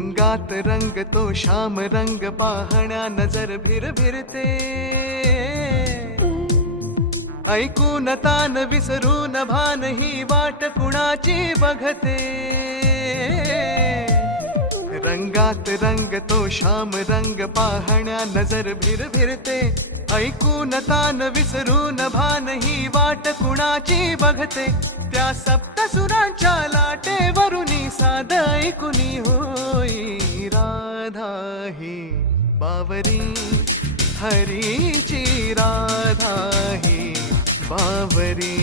रंगात रंग तो श्याम रंग पाहण्या नजर भिरभिरते ऐकून तान विसरून भान ही वाट कुणाची बघते रंगात रंग तो श्याम रंग पाहण्या नजर भिरभिरते ऐकून तान विसरून भान ही वाट कुणाची बघते त्या सप्तसुरांच्या लाटेवरुनी साध ऐकुनी होई राधा ही बावरी हरीची राधा ही बावरी